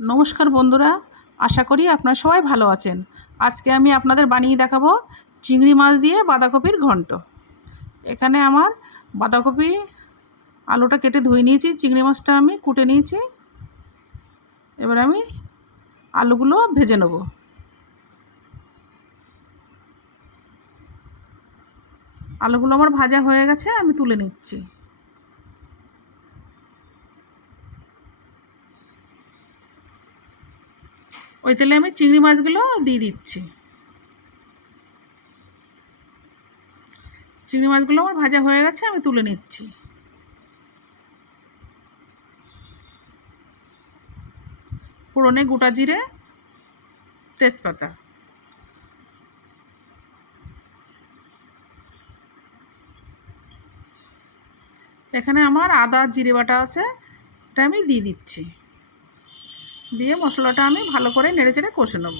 নমস্কার বন্ধুরা, আশা করি আপনারা সবাই ভালো আছেন। আজকে আমি আপনাদের বানিয়ে দেখাবো চিংড়ি মাছ দিয়ে বাঁধাকপির ঘন্ট। এখানে আমার বাঁধাকপি আলুটা কেটে ধুয়ে নিয়েছি, চিংড়ি মাছটা আমি কুটে নিয়েছি। এবার আমি আলুগুলো ভেজে নেব। আলুগুলো আমার ভাজা হয়ে গেছে, আমি তুলে নিচ্ছি। ওই তেলে আমি চিংড়ি মাছগুলো দিয়ে দিচ্ছি। চিংড়ি মাছগুলো আমার ভাজা হয়ে গেছে, আমি তুলে নিচ্ছি। ফোড়নে গোটা জিরে, তেজপাতা, এখানে আমার আদা জিরে বাটা আছে, এটা আমি দিয়ে দিচ্ছি। দিয়ে মশলাটা আমি ভালো করে নেড়েচেড়ে কষে নেব।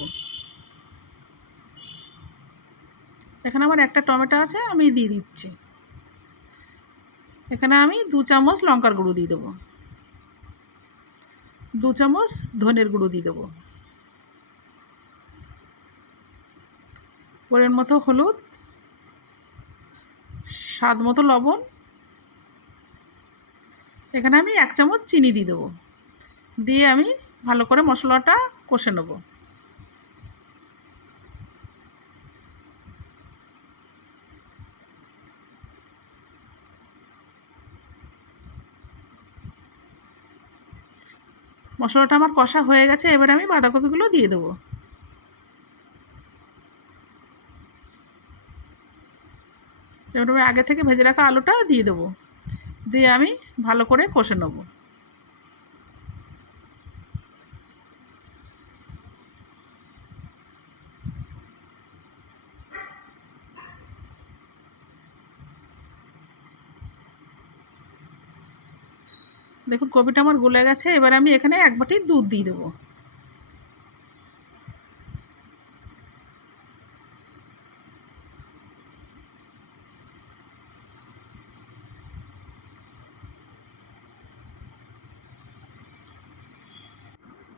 এখানে আমার একটা টমেটো আছে, আমি দিয়ে দিচ্ছি। এখানে আমি 2 চামচ লঙ্কার গুঁড়ো দিয়ে দেবো, 2 চামচ ধনের গুঁড়ো দিয়ে দেবো, পরিমাণ মতো হলুদ, স্বাদ মতো লবণ, এখানে আমি 1 চামচ চিনি দিয়ে দেবো। দিয়ে আমি ভালো করে মশলাটা কষে নেব। মশলাটা আমার কষা হয়ে গেছে, এবারে আমি বাঁধাকপিগুলো দিয়ে দেবো। এবার আমি আগে থেকে ভেজে রাখা আলুটা দিয়ে দেবো। দিয়ে আমি ভালো করে কষে নেব। দেখুন কপিটা আমার গলে গেছে, এবার আমি এখানে 1 বাটি দুধ দিয়ে দেবো।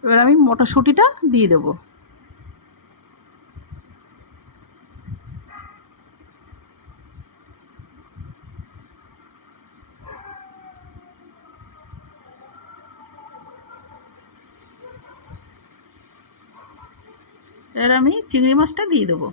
এবার আমি মটরশুঁটিটা দিয়ে দেবো। এবার আমি চিংড়ি মাছটা দিয়ে দেবো।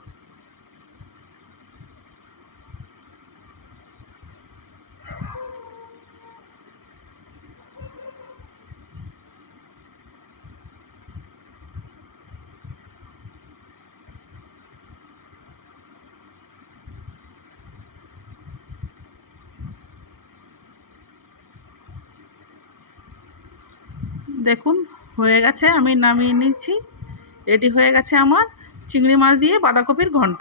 দেখুন হয়ে গেছে, আমি নামিয়ে নিচ্ছি। রেডি হয়ে গেছে আমার চিংড়ি মাছ দিয়ে বাঁধাকপির ঘন্ট।